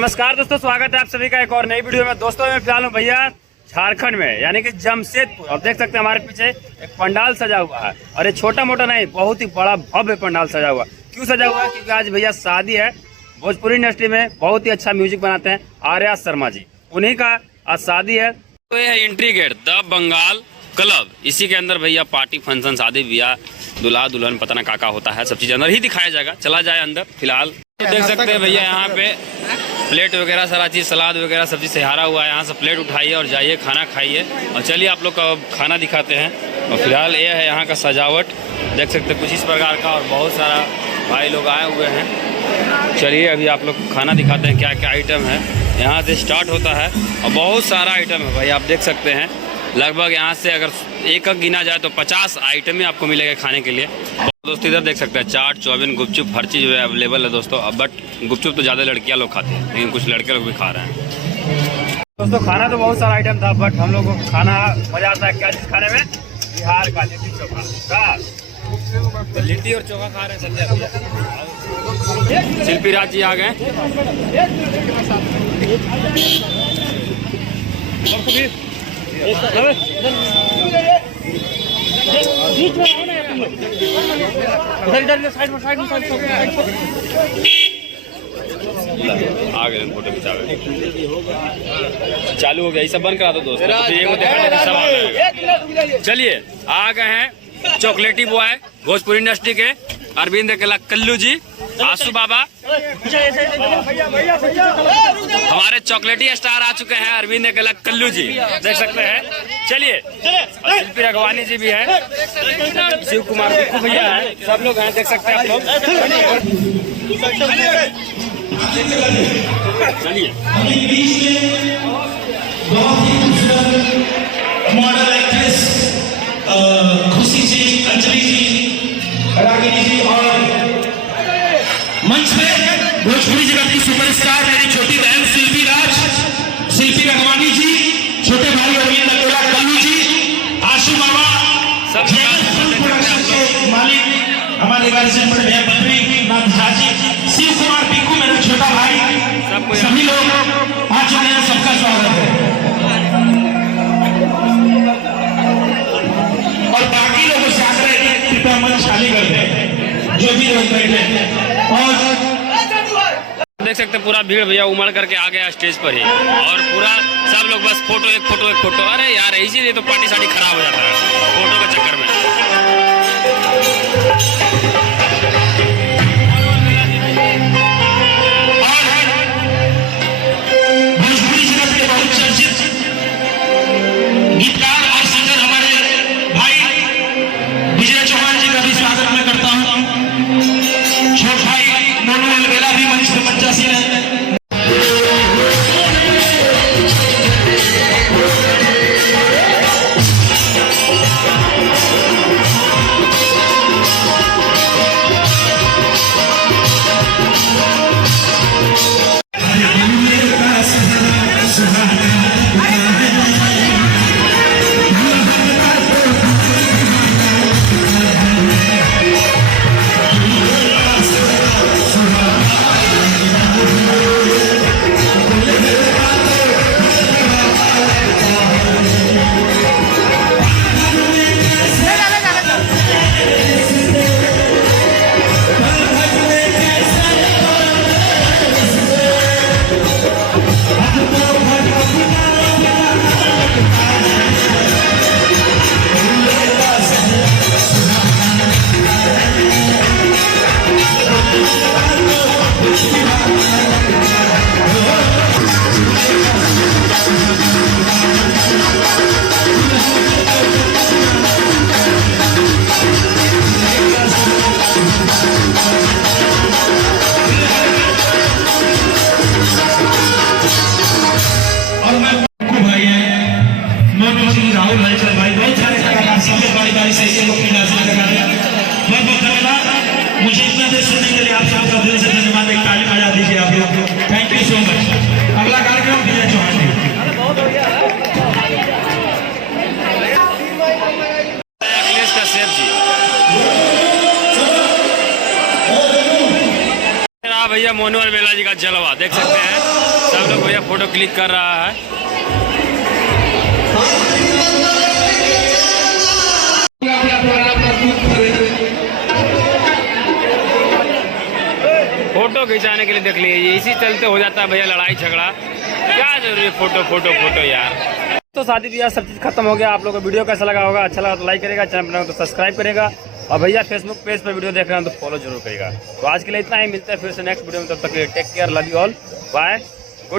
नमस्कार दोस्तों, स्वागत है आप सभी का एक और नई वीडियो में। दोस्तों मैं फिलहाल हूँ भैया झारखंड में, यानी कि जमशेदपुर। और देख सकते हैं हमारे पीछे एक पंडाल सजा हुआ है, और ये छोटा मोटा नहीं, बहुत ही बड़ा भव्य पंडाल सजा हुआ। क्यों सजा हुआ है? क्योंकि आज भैया शादी है। भोजपुरी इंडस्ट्री में बहुत ही अच्छा म्यूजिक बनाते हैं आर्या शर्मा जी, उन्हीं का आज शादी है। तो ये है entry gate the Bengal club. इसी के अंदर भैया पार्टी फंक्शन, शादी ब्याह, दूल्हा दुल्हन, पता ना का होता है, सब चीज़ अंदर ही दिखाया जाएगा। चला जाए अंदर। फिलहाल तो देख सकते हैं भैया यहाँ पे प्लेट वगैरह सारा चीज़, सलाद वगैरह सब चीज़ सहारा हुआ है। यहाँ से प्लेट उठाइए और जाइए खाना खाइए। और चलिए आप लोग का खाना दिखाते हैं। और फिलहाल ये है यहाँ का सजावट, देख सकते हैं कुछ इस प्रकार का। और बहुत सारा भाई लोग आए हुए हैं। चलिए अभी आप लोग खाना दिखाते हैं क्या क्या आइटम है। यहाँ से स्टार्ट होता है और बहुत सारा आइटम है भाई, आप देख सकते हैं। लगभग यहाँ से अगर एक गिना जाए तो 50 आइटम ही आपको मिलेगा खाने के लिए। दोस्तों इधर देख सकते हैं चाट, चाउमीन, गुपचुप, हर चीज़ जो है अवेलेबल है दोस्तों। बट गुपचुप तो ज़्यादा लड़कियाँ लोग खाते हैं, लेकिन कुछ लड़के लोग भी खा रहे हैं। दोस्तों खाना तो बहुत सारा आइटम था, बट हम लोग को खाना मज़ा आता है क्या चीज़ खाने में? बिहार का लिट्टी चोखा। तो लिट्टी और चोखा खा रहे हैं संजय भैया। शिल्पी राज जी आ गए। आ गए फोटो खिंचा गए। चालू हो गया, ये सब बंद करा दो दोस्त। चलिए आ गए हैं चॉकलेटी बॉय भोजपुरी इंडस्ट्री के अरविंद के कल्लू जी, आसू बाबा। हमारे चॉकलेटी स्टार आ चुके हैं अरविंद के कल्लू जी, देख सकते हैं। चलिए शिल्पी रघवानी जी भी है, शिव कुमार भैया है, सब लोग हैं, देख सकते हैं आप लोग। चलिए मॉडल एक्ट्रेस खुशी जी, अंजलि जी, रागिनी जी, और मंच पे भोजपुरी जगत की सुपरस्टार मेरी छोटी बहन शिल्पी राज, शिल्पी रघवानी जी, छोटे भाई अरविंद अकेला कल्लू जी, आशू बाबा, मालिक हमारे गार्जियन बड़े भैया बद्री नाथ झा जी, शिव कुमार पिक्कू मेरा छोटा भाई, सभी लोग आ चुके हैं। सबका स्वागत है। और बाकी लोगों से आग्रह है कि कृपया मंच खाली कर दें, जो भी लोग बैठे। और देख सकते हैं पूरा भीड़ भैया उमड़ करके आ गया स्टेज पर ही, और पूरा सब लोग बस फोटो एक फोटो। अरे यार इसीलिए तो पार्टी साड़ी खराब हो जाता है फोटो के चक्कर में। भोजपुरी जगत के बहुत चर्चित गीतकार और सिंगर हमारे भाई विजय चौहान जी का भी स्वागत मैं करता हूँ। छोट भाई मोनू अलवेला भी मंच पे मंचासीन है। मुझे इतना देर सुनने के लिए आप सबका दिल से धन्यवाद। एक ताली बजा दीजिए आप लोग। Thank you so much. अगला कार्यक्रम विजय चौहान जी। अखिलेश का सेठ जी भैया मोनू अलवेला जी का जलवा देख सकते हैं। सब लोग भैया फोटो क्लिक कर रहा है। फोटो खिंचाने के लिए देख लीजिए, इसी चलते हो जाता है भैया लड़ाई झगड़ा। क्या जरूरी है फोटो फोटो फोटो यार। तो शादी ब्याह सब चीज़ खत्म हो गया। आप लोगों को वीडियो कैसा लगा होगा, अच्छा लगा तो लाइक करेगा, चैनल बनाओ तो सब्सक्राइब करेगा, और भैया फेसबुक पेज पर वीडियो देख रहे हैं तो फॉलो जरूर करेगा। तो आज के लिए इतना ही, मिलते हैं फिर से नेक्स्ट वीडियो में। तब तक take care, love you all, bye.